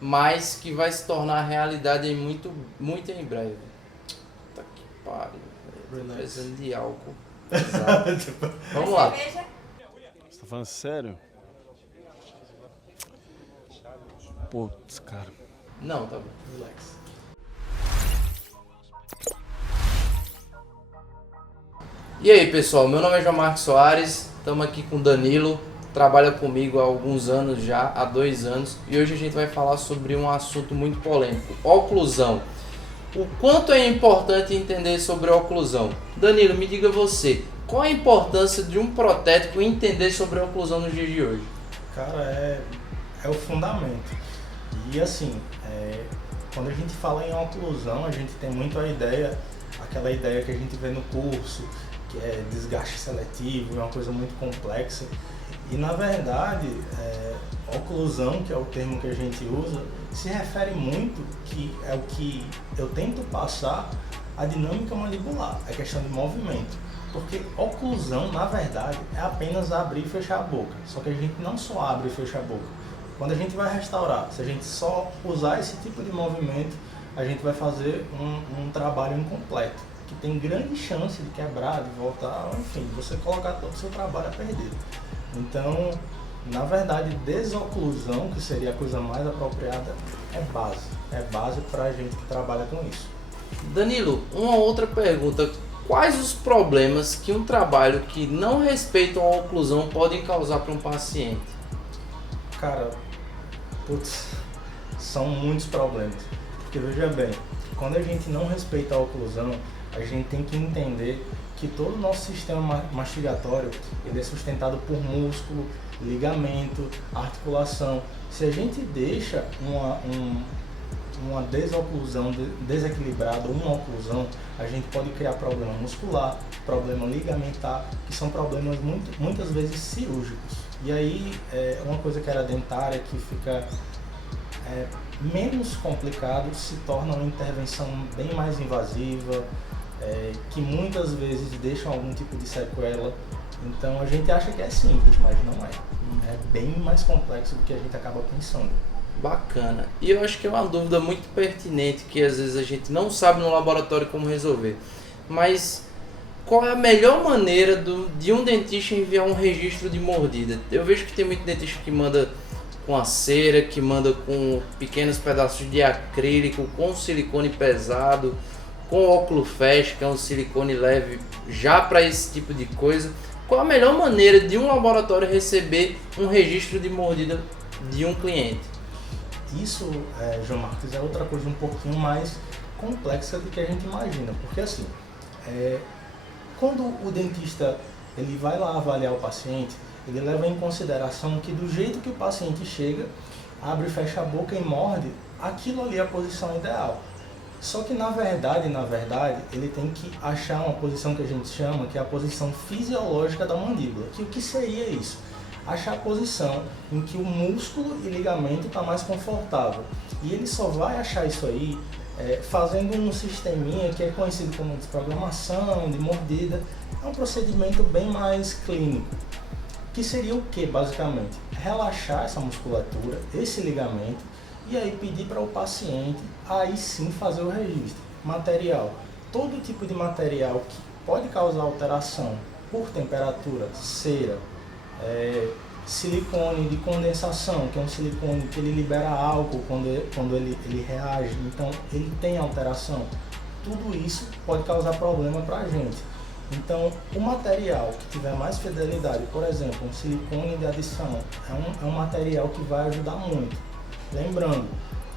mas que vai se tornar realidade em muito em breve. Puta que pariu, velho. Tô precisando de álcool. Exato. Vamos lá. Você tá falando sério? Putz, cara. Não, tá bom. Relax. E aí, pessoal, meu nome é João Marcos Soares, estamos aqui com o Danilo, trabalha comigo há alguns anos já, há 2 anos, e hoje a gente vai falar sobre um assunto muito polêmico, oclusão. O quanto é importante entender sobre oclusão? Danilo, me diga você, qual a importância de um protético entender sobre oclusão nos dias de hoje? Cara, é o fundamento. E assim, quando a gente fala em oclusão, a gente tem muito aquela ideia que a gente vê no curso, que é desgaste seletivo, é uma coisa muito complexa. E na verdade, oclusão, que é o termo que a gente usa, se refere muito, que é o que eu tento passar, a dinâmica mandibular, a questão de movimento. Porque oclusão, na verdade, é apenas abrir e fechar a boca. Só que a gente não só abre e fecha a boca. Quando a gente vai restaurar, se a gente só usar esse tipo de movimento, a gente vai fazer um trabalho incompleto, que tem grande chance de quebrar, de voltar, enfim, você colocar todo o seu trabalho a perder. Então, na verdade, desoclusão, que seria a coisa mais apropriada, é base. É base para a gente que trabalha com isso. Danilo, uma outra pergunta. Quais os problemas que um trabalho que não respeita a oclusão podem causar para um paciente? Cara, são muitos problemas. Porque veja bem, quando a gente não respeita a oclusão, a gente tem que entender que todo o nosso sistema mastigatório ele é sustentado por músculo, ligamento, articulação. Se a gente deixa uma desoclusão desequilibrada, uma oclusão, a gente pode criar problema muscular, problema ligamentar, que são problemas muitas vezes cirúrgicos. E aí, uma coisa que era dentária, que fica menos complicado, se torna uma intervenção bem mais invasiva, que muitas vezes deixam algum tipo de sequela. Então a gente acha que é simples, mas não é. É bem mais complexo do que a gente acaba pensando. Bacana. E eu acho que é uma dúvida muito pertinente que às vezes a gente não sabe no laboratório como resolver. Mas qual é a melhor maneira de um dentista enviar um registro de mordida? Eu vejo que tem muito dentista que manda com a cera, que manda com pequenos pedaços de acrílico, com silicone pesado, com Occlufest, que é um silicone leve já para esse tipo de coisa. Qual a melhor maneira de um laboratório receber um registro de mordida de um cliente? Isso, João Marcos, é outra coisa um pouquinho mais complexa do que a gente imagina. Porque assim, quando o dentista ele vai lá avaliar o paciente, ele leva em consideração que do jeito que o paciente chega, abre e fecha a boca e morde, aquilo ali é a posição ideal. Só que na verdade, ele tem que achar uma posição que a gente chama, que é a posição fisiológica da mandíbula. Que o que seria isso? Achar a posição em que o músculo e ligamento está mais confortável. E ele só vai achar isso aí fazendo um sisteminha que é conhecido como desprogramação, de mordida. É um procedimento bem mais clínico. Que seria o que, basicamente? Relaxar essa musculatura, esse ligamento, e aí pedir para o paciente, aí sim fazer o registro. Material. Todo tipo de material que pode causar alteração por temperatura, cera, silicone de condensação, que é um silicone que ele libera álcool quando ele reage, então ele tem alteração. Tudo isso pode causar problema para a gente. Então, o material que tiver mais fidelidade, por exemplo, um silicone de adição, é um material que vai ajudar muito. Lembrando,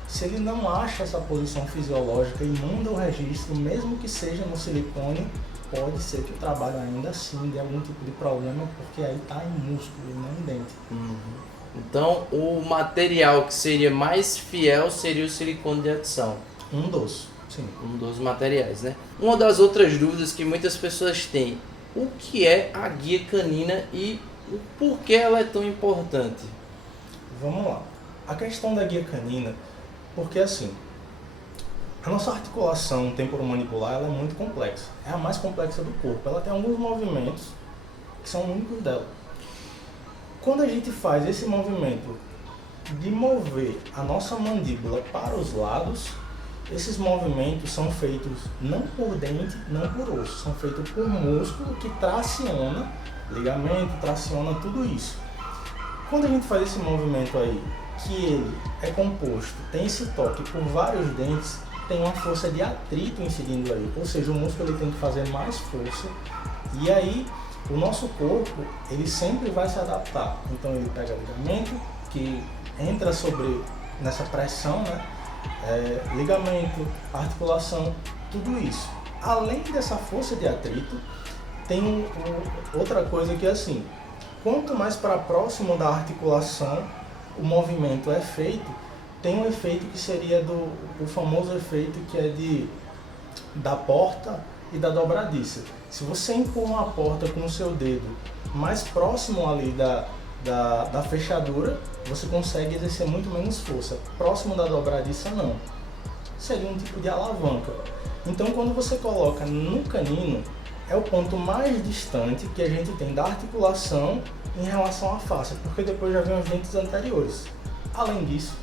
se ele não acha essa posição fisiológica e manda o registro, mesmo que seja no silicone, pode ser que o trabalho ainda assim dê algum tipo de problema, porque aí está em músculo e não em dente. Uhum. Então, o material que seria mais fiel seria o silicone de adição. Um dos, sim. Um dos materiais, né? Uma das outras dúvidas que muitas pessoas têm, o que é a guia canina e o porquê ela é tão importante? Vamos lá. A questão da guia canina, porque assim, a nossa articulação temporomandibular ela é muito complexa. É a mais complexa do corpo. Ela tem alguns movimentos que são únicos dela. Quando a gente faz esse movimento de mover a nossa mandíbula para os lados, esses movimentos são feitos não por dente, não por osso, são feitos por músculo que traciona, ligamento, traciona tudo isso. Quando a gente faz esse movimento aí, que ele é composto, tem esse toque por vários dentes, tem uma força de atrito incidindo aí, ou seja, o músculo ele tem que fazer mais força, e aí o nosso corpo ele sempre vai se adaptar. Então ele pega ligamento que entra nessa pressão, né? Ligamento, articulação, tudo isso. Além dessa força de atrito, tem outra coisa que é assim, quanto mais para próximo da articulação o movimento é feito, tem um efeito que seria o famoso efeito que é da porta e da dobradiça. Se você empurra uma porta com o seu dedo mais próximo ali da fechadura, você consegue exercer muito menos força. Próximo da dobradiça, não. Seria um tipo de alavanca. Então, quando você coloca no canino, é o ponto mais distante que a gente tem da articulação em relação à face, porque depois já vem os dentes anteriores. Além disso,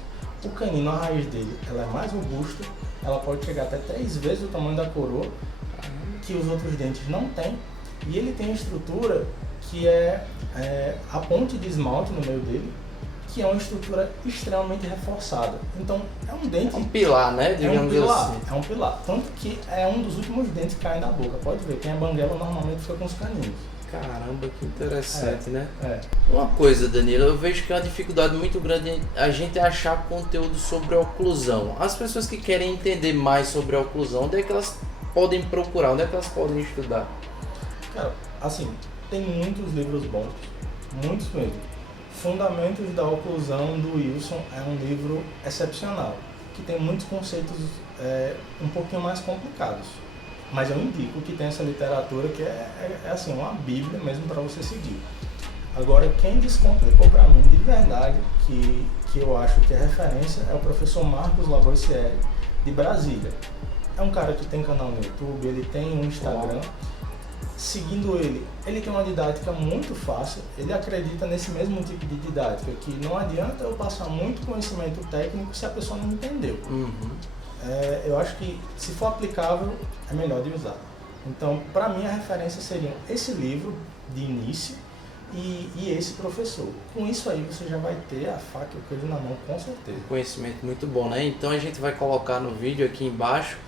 o canino, a raiz dele, ela é mais robusta, ela pode chegar até 3 vezes o tamanho da coroa, que os outros dentes não têm, e ele tem a estrutura que é a ponte de esmalte no meio dele, que é uma estrutura extremamente reforçada. Então, é um dente... É um pilar, né? Digamos assim. É um pilar. Tanto que é um dos últimos dentes que caem da boca. Pode ver, quem é banguela normalmente fica com os caninos. Caramba, que interessante, né? É. Uma coisa, Danilo, eu vejo que é uma dificuldade muito grande a gente achar conteúdo sobre a oclusão. As pessoas que querem entender mais sobre a oclusão, onde é que elas podem procurar? Onde é que elas podem estudar? Cara, assim, tem muitos livros bons, muitos mesmo. Fundamentos da Oclusão, do Wilson, é um livro excepcional, que tem muitos conceitos um pouquinho mais complicados. Mas eu indico que tem essa literatura que é assim, uma bíblia mesmo para você seguir. Agora, quem descomplicou para mim de verdade, que eu acho que é referência, é o professor Marcos Lavoisieri, de Brasília. É um cara que tem canal no YouTube, ele tem um Instagram. Seguindo ele tem uma didática muito fácil, ele acredita nesse mesmo tipo de didática, que não adianta eu passar muito conhecimento técnico se a pessoa não entendeu. Uhum. Eu acho que, se for aplicável, é melhor de usar. Então, para mim, a referência seriam esse livro de início e esse professor. Com isso aí, você já vai ter a faca e o queijo na mão, com certeza. Conhecimento muito bom, né? Então, a gente vai colocar no vídeo aqui embaixo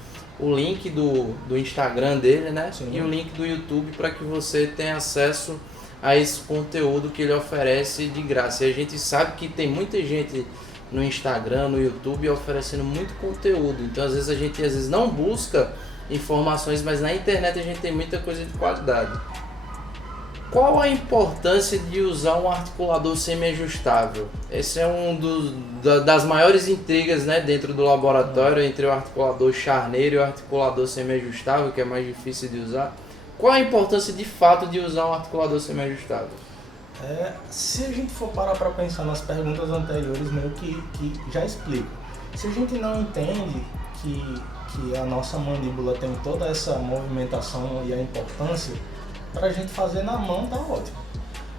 o link do Instagram dele, né? Sim. E o link do YouTube para que você tenha acesso a esse conteúdo que ele oferece de graça. E a gente sabe que tem muita gente no Instagram, no YouTube, oferecendo muito conteúdo. Então, às vezes, a gente não busca informações, mas na internet a gente tem muita coisa de qualidade. Qual a importância de usar um articulador semi-ajustável? Esse é das maiores intrigas, né, dentro do laboratório, entre o articulador charneiro e o articulador semi-ajustável, que é mais difícil de usar. Qual a importância de fato de usar um articulador semi-ajustável? Se a gente for parar para pensar nas perguntas anteriores, meio que já explico. Se a gente não entende que a nossa mandíbula tem toda essa movimentação e a importância, para a gente fazer na mão tá ótimo.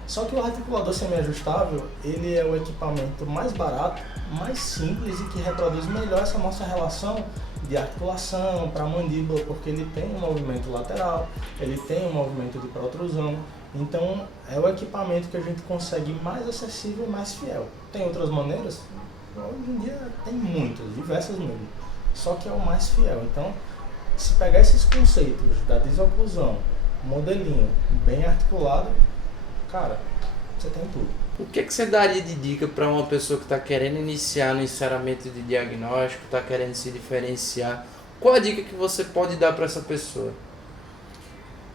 Só que o articulador semi-ajustável, ele é o equipamento mais barato, mais simples e que reproduz melhor essa nossa relação de articulação para a mandíbula, porque ele tem um movimento lateral, ele tem um movimento de protrusão. Então, é o equipamento que a gente consegue mais acessível e mais fiel. Tem outras maneiras? Hoje em dia tem muitas, diversas mesmo. Só que é o mais fiel. Então, se pegar esses conceitos da desoclusão, modelinho bem articulado, cara, você tem tudo. O que você daria de dica para uma pessoa que está querendo iniciar no enceramento de diagnóstico, está querendo se diferenciar? Qual a dica que você pode dar para essa pessoa?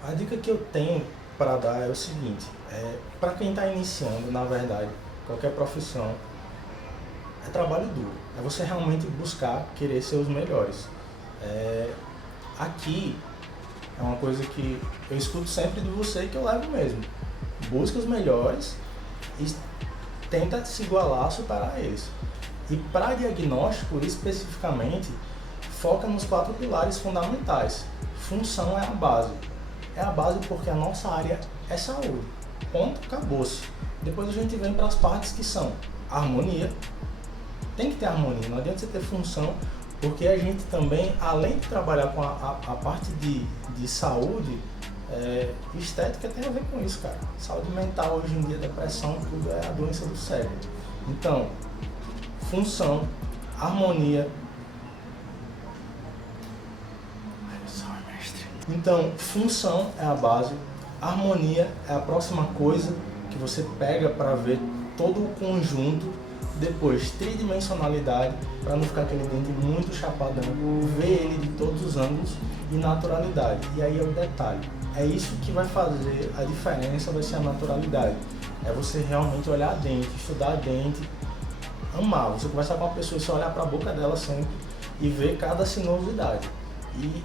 A dica que eu tenho para dar é o seguinte, para quem está iniciando, na verdade, qualquer profissão, é trabalho duro. É você realmente buscar, querer ser os melhores. Aqui é uma coisa que eu escuto sempre de você e que eu levo mesmo. Busca os melhores e tenta se igualar, superar eles. E para diagnóstico, especificamente, foca nos 4 pilares fundamentais. Função é a base. É a base porque a nossa área é saúde. Ponto, acabou-se. Depois a gente vem para as partes que são harmonia, tem que ter harmonia, não adianta você ter função, porque a gente também, além de trabalhar com a parte de saúde, estética tem a ver com isso, cara. Saúde mental hoje em dia, depressão, tudo é a doença do cérebro. Então, função, harmonia. Então, função é a base, harmonia é a próxima coisa que você pega para ver todo o conjunto. Depois, tridimensionalidade, para não ficar aquele dente muito chapadão, ver ele de todos os ângulos, e naturalidade. E aí é o detalhe, é isso que vai fazer a diferença, vai ser a naturalidade. É você realmente olhar a dente, estudar a dente, amar. Você conversar com uma pessoa, você olhar para a boca dela sempre e ver cada sinuosidade. E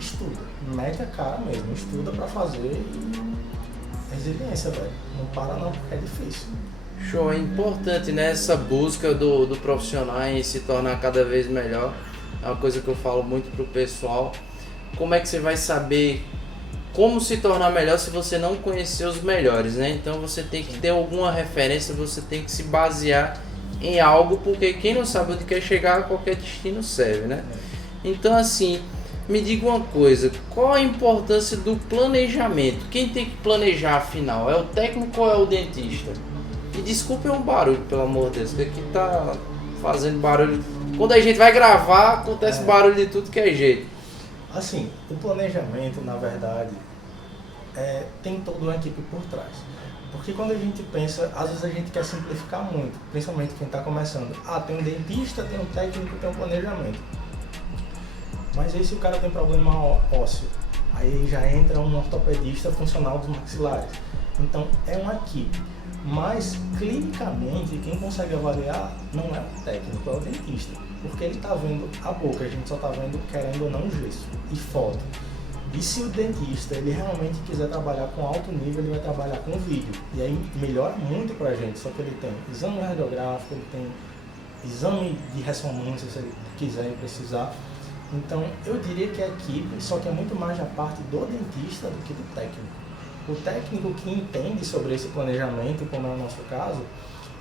estuda, mete a cara mesmo, estuda para fazer e resiliência, velho. Não para não, porque é difícil. Show, é importante, né, essa busca do profissional em se tornar cada vez melhor. É uma coisa que eu falo muito pro pessoal. Como é que você vai saber como se tornar melhor se você não conhecer os melhores, né? Então você tem que ter alguma referência, você tem que se basear em algo, porque quem não sabe onde quer chegar, qualquer destino serve, né? Então assim, me diga uma coisa, qual a importância do planejamento? Quem tem que planejar afinal? É o técnico ou é o dentista? E desculpem um barulho, pelo amor de Deus, que aqui tá fazendo barulho. Quando a gente vai gravar, acontece barulho de tudo que é jeito. Assim, o planejamento, na verdade, tem toda uma equipe por trás. Porque quando a gente pensa, às vezes a gente quer simplificar muito, principalmente quem está começando. Tem um dentista, tem um técnico, tem um planejamento. Mas aí se o cara tem problema ósseo, aí já entra um ortopedista funcional dos maxilares. Então é uma equipe. Mas clinicamente quem consegue avaliar não é o técnico, é o dentista. Porque ele está vendo a boca, a gente só está vendo, querendo ou não, gesso e foto. E se o dentista ele realmente quiser trabalhar com alto nível, ele vai trabalhar com vídeo. E aí melhora muito pra gente, só que ele tem exame radiográfico, ele tem exame de ressonância, se ele quiser e precisar. Então eu diria que a equipe, só que é muito mais a parte do dentista do que do técnico. O técnico que entende sobre esse planejamento, como é o nosso caso,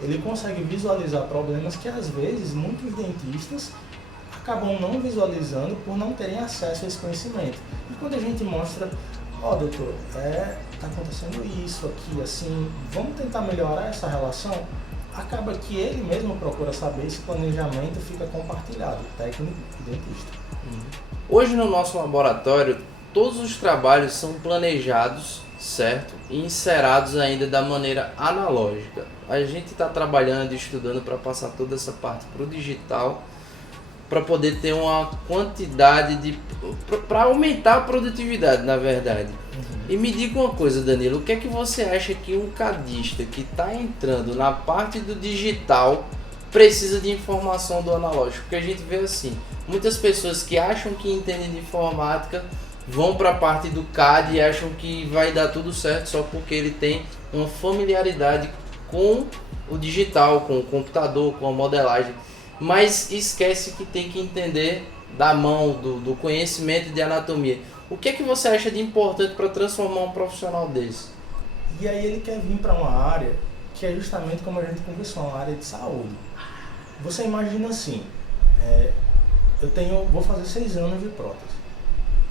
ele consegue visualizar problemas que às vezes muitos dentistas acabam não visualizando por não terem acesso a esse conhecimento. E quando a gente mostra, doutor, tá acontecendo isso aqui, assim, vamos tentar melhorar essa relação, acaba que ele mesmo procura saber, esse planejamento fica compartilhado, técnico e dentista. Hoje no nosso laboratório, todos os trabalhos são planejados, certo? E inserados ainda da maneira analógica. A gente está trabalhando e estudando para passar toda essa parte para o digital, para poder ter uma quantidade para aumentar a produtividade, na verdade. E me diga uma coisa, Danilo, o que é que você acha que um cadista que está entrando na parte do digital precisa de informação do analógico? Porque a gente vê assim, muitas pessoas que acham que entendem de informática vão para a parte do CAD e acham que vai dar tudo certo só porque ele tem uma familiaridade com o digital, com o computador, com a modelagem, mas esquece que tem que entender da mão, do conhecimento de anatomia. O que é que você acha de importante para transformar um profissional desse? E aí ele quer vir para uma área que é justamente como a gente conversou, uma área de saúde. Você imagina assim, vou fazer 6 anos de prótese.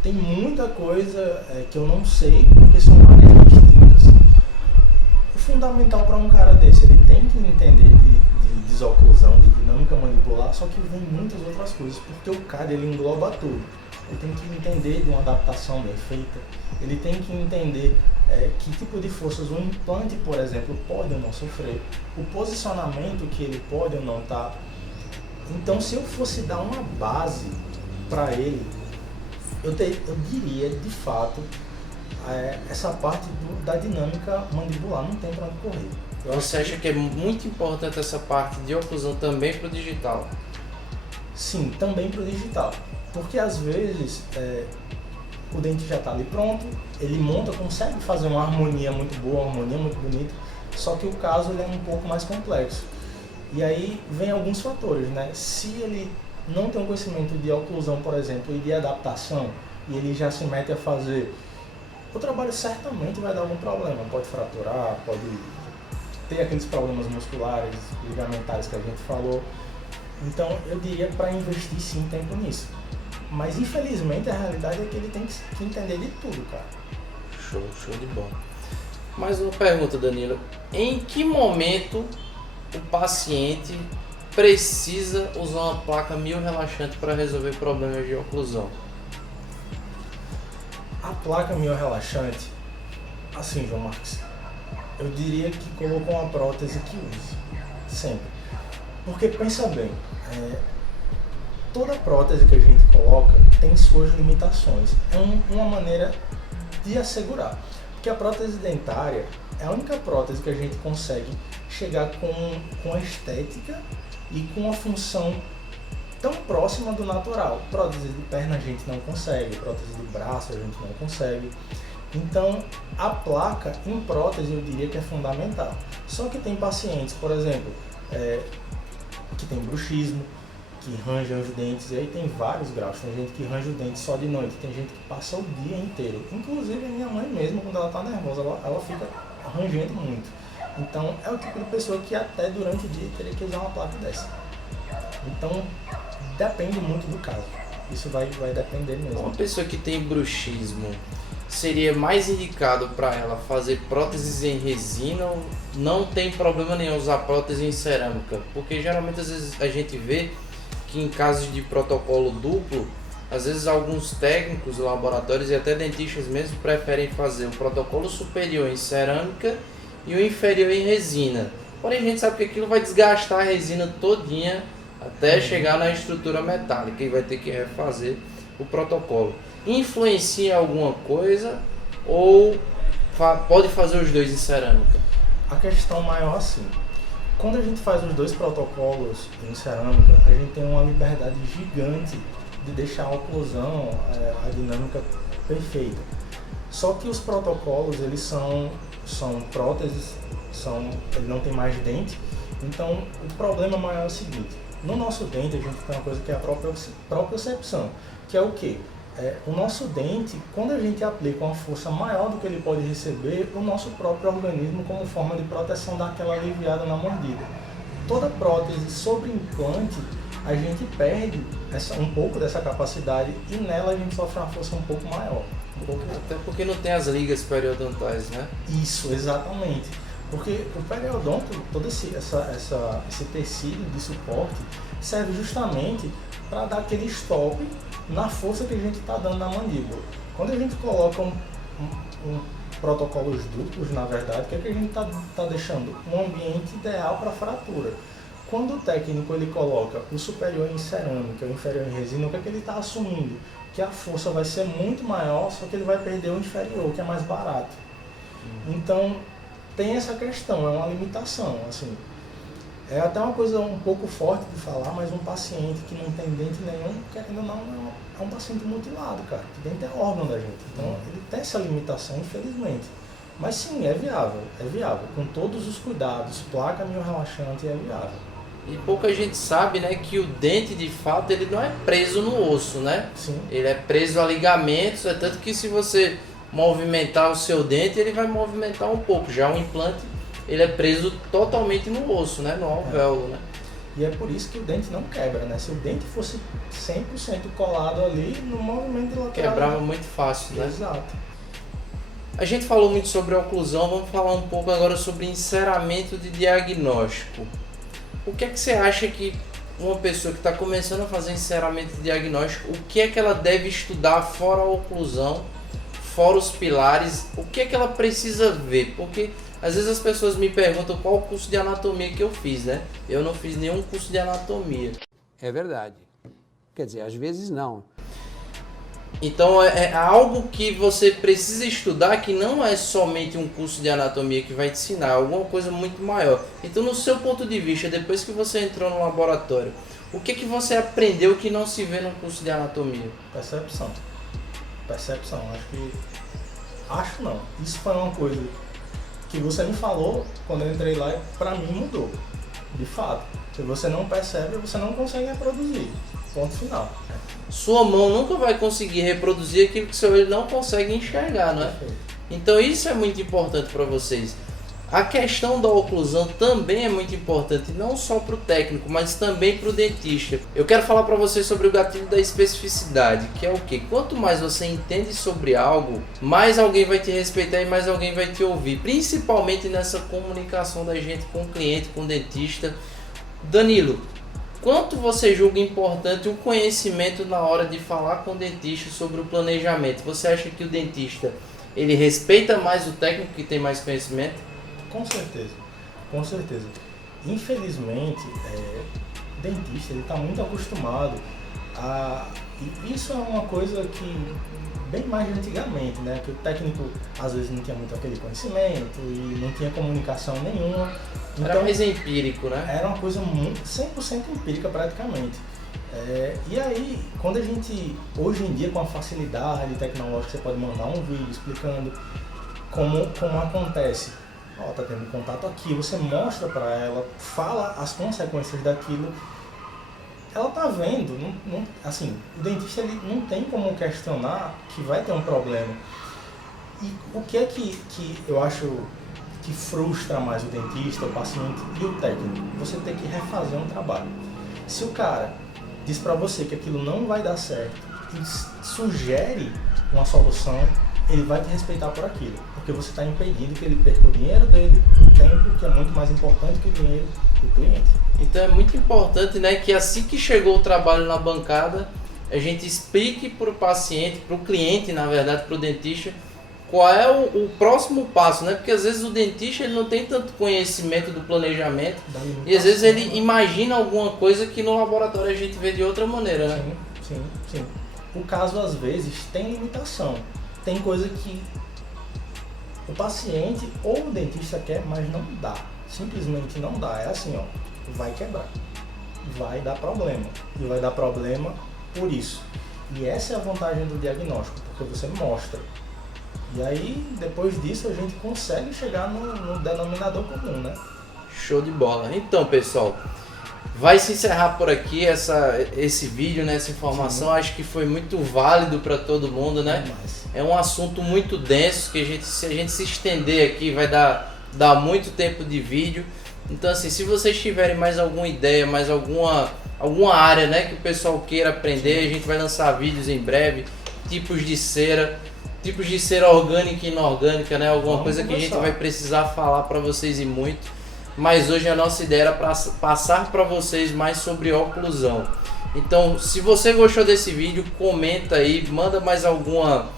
Tem muita coisa que eu não sei, porque são áreas distintas. O fundamental para um cara desse, ele tem que entender de desoclusão, de dinâmica mandibular, só que vem muitas outras coisas, porque o CAD ele engloba tudo. Ele tem que entender de uma adaptação bem feita, ele tem que entender que tipo de forças um implante, por exemplo, pode ou não sofrer, o posicionamento que ele pode ou não estar. Então, se eu fosse dar uma base para ele, eu diria, de fato, essa parte da dinâmica mandibular não tem para onde correr. Você acha que é muito importante essa parte de oclusão também para o digital? Sim, também para o digital. Porque às vezes o dente já está ali pronto, ele monta, consegue fazer uma harmonia muito boa, uma harmonia muito bonita, só que o caso ele é um pouco mais complexo. E aí vem alguns fatores, né? Se ele não tem um conhecimento de oclusão, por exemplo, e de adaptação, e ele já se mete a fazer, o trabalho certamente vai dar algum problema. Pode fraturar, pode ter aqueles problemas musculares, ligamentares que a gente falou. Então eu diria para investir sim tempo nisso. Mas infelizmente a realidade é que ele tem que entender de tudo, cara. Show de bola. Mais uma pergunta, Danilo. Em que momento o paciente precisa usar uma placa miorrelaxante para resolver problemas de oclusão? A placa miorrelaxante, assim, João Marcos, eu diria que colocou uma prótese que use, sempre. Porque pensa bem, toda prótese que a gente coloca tem suas limitações. É uma maneira de assegurar. Porque a prótese dentária é a única prótese que a gente consegue chegar com a estética e com a função tão próxima do natural. Prótese de perna a gente não consegue, prótese de braço a gente não consegue. Então, a placa em prótese eu diria que é fundamental. Só que tem pacientes, por exemplo, que tem bruxismo, que ranjam os dentes, e aí tem vários graus. Tem gente que ranja os dentes só de noite, tem gente que passa o dia inteiro. Inclusive a minha mãe mesmo, quando ela está nervosa, ela fica rangendo muito. Então é o tipo de pessoa que até durante o dia teria que usar uma placa dessa. Então depende muito do caso. Isso vai depender mesmo. Uma pessoa que tem bruxismo, seria mais indicado para ela fazer próteses em resina ou não tem problema nenhum usar prótese em cerâmica? Porque geralmente às vezes a gente vê que em casos de protocolo duplo, às vezes alguns técnicos, laboratórios e até dentistas mesmo preferem fazer o protocolo superior em cerâmica e o inferior em resina. Porém a gente sabe que aquilo vai desgastar a resina todinha até chegar na estrutura metálica e vai ter que refazer o protocolo. Influencia alguma coisa ou pode fazer os dois em cerâmica? A questão maior assim, quando a gente faz os dois protocolos em cerâmica, a gente tem uma liberdade gigante de deixar a oclusão, a dinâmica perfeita. Só que os protocolos, eles são próteses, ele não tem mais dente. Então, o problema maior é o seguinte, no nosso dente a gente tem uma coisa que é a propriocepção, que é o quê? O nosso dente, quando a gente aplica uma força maior do que ele pode receber, o nosso próprio organismo, como forma de proteção, dá aquela aliviada na mordida. Toda prótese sobre implante, a gente perde um pouco dessa capacidade e nela a gente sofre uma força um pouco maior. Até porque não tem as ligas periodontais, né? Isso, exatamente. Porque o periodonto, todo esse tecido de suporte, serve justamente para dar aquele stop na força que a gente está dando na mandíbula. Quando a gente coloca protocolos duplos, na verdade, o que é que a gente está deixando? Um ambiente ideal para fratura. Quando o técnico ele coloca o superior em cerâmica, o inferior em resina, o que é que ele está assumindo? Que a força vai ser muito maior, só que ele vai perder o inferior, que é mais barato. Então, tem essa questão, é uma limitação, assim. É até uma coisa um pouco forte de falar, mas um paciente que não tem dente nenhum, querendo ou não, é um paciente mutilado, cara. Que dente é órgão da gente. Então, ele tem essa limitação, infelizmente. Mas sim, é viável. Com todos os cuidados, placa miorrelaxante é viável. E pouca gente sabe, né, que o dente, de fato, ele não é preso no osso, né? Sim. Ele é preso a ligamentos, é tanto que se você movimentar o seu dente, ele vai movimentar um pouco. Já o implante, ele é preso totalmente no osso, né, no alvéolo, né? E é por isso que o dente não quebra, né? Se o dente fosse 100% colado ali, no movimento de lateral... Quebrava muito fácil, né? Exato. A gente falou muito sobre oclusão, vamos falar um pouco agora sobre enceramento de diagnóstico. O que é que você acha que uma pessoa que está começando a fazer enceramento de diagnóstico, o que é que ela deve estudar fora a oclusão, fora os pilares, o que é que ela precisa ver? Porque às vezes as pessoas me perguntam qual o curso de anatomia que eu fiz, né? Eu não fiz nenhum curso de anatomia. É verdade. Quer dizer, às vezes não. Então é algo que você precisa estudar, que não é somente um curso de anatomia que vai te ensinar, é alguma coisa muito maior. Então, no seu ponto de vista, depois que você entrou no laboratório, o que você aprendeu que não se vê no curso de anatomia? Percepção. Acho não. Isso foi uma coisa que você me falou quando eu entrei lá e pra mim mudou. De fato. Se você não percebe, você não consegue reproduzir. Ponto final. Sua mão nunca vai conseguir reproduzir aquilo que seu olho não consegue enxergar, não é? Então isso é muito importante para vocês. A questão da oclusão também é muito importante, não só para o técnico, mas também para o dentista. Eu quero falar para vocês sobre o gatilho da especificidade, que é o quê? Quanto mais você entende sobre algo, mais alguém vai te respeitar e mais alguém vai te ouvir, principalmente nessa comunicação da gente com o cliente, com o dentista. Danilo, quanto você julga importante o conhecimento na hora de falar com o dentista sobre o planejamento? Você acha que o dentista ele respeita mais o técnico que tem mais conhecimento? Com certeza, com certeza. Infelizmente, o dentista ele está muito acostumado a... E isso é uma coisa que bem mais de antigamente, né? Que o técnico às vezes não tinha muito aquele conhecimento e não tinha comunicação nenhuma. Então, era mais empírico, né? Era uma coisa muito 100% empírica praticamente. E aí, quando a gente, hoje em dia com a facilidade tecnológica, você pode mandar um vídeo explicando como acontece. Ó, tá tendo contato aqui, você mostra para ela, fala as consequências daquilo, ela tá vendo, assim, o dentista ele não tem como questionar que vai ter um problema. E o que é que eu acho que frustra mais o dentista, o paciente e o técnico? Você tem que refazer um trabalho. Se o cara diz para você que aquilo não vai dar certo e sugere uma solução, ele vai te respeitar por aquilo, porque você está impedindo que ele perca o dinheiro dele, o tempo, que é muito mais importante que o dinheiro do cliente. Então é muito importante, né, que assim que chegou o trabalho na bancada, a gente explique para o paciente, para o cliente, na verdade, para o dentista, qual é o próximo passo, né? Porque às vezes o dentista ele não tem tanto conhecimento do planejamento e às vezes ele imagina alguma coisa que no laboratório a gente vê de outra maneira, né? Sim. O caso às vezes tem limitação. Tem coisa que o paciente ou o dentista quer, mas não dá. Simplesmente não dá. É assim, ó, vai quebrar. Vai dar problema. E vai dar problema por isso. E essa é a vantagem do diagnóstico, porque você mostra. E aí, depois disso, a gente consegue chegar no denominador comum, né? Show de bola. Então, pessoal, vai se encerrar por aqui esse vídeo, né, essa informação. Acho que foi muito válido para todo mundo, né? É um assunto muito denso que se a gente se estender aqui vai dar muito tempo de vídeo. Então, assim, se vocês tiverem mais alguma ideia, mais alguma área, né, que o pessoal queira aprender, a gente vai lançar vídeos em breve, tipos de cera orgânica e inorgânica, né? Alguma coisa que a gente vai precisar falar para vocês e muito. Mas hoje a nossa ideia era passar para vocês mais sobre oclusão. Então, se você gostou desse vídeo, comenta aí, manda mais alguma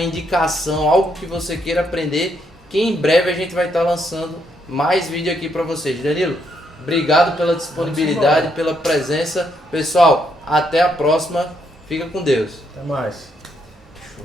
indicação, algo que você queira aprender, que em breve a gente vai estar lançando mais vídeo aqui para vocês. Danilo, obrigado pela disponibilidade, pela presença. Pessoal, até a próxima. Fica com Deus. Até mais. Show.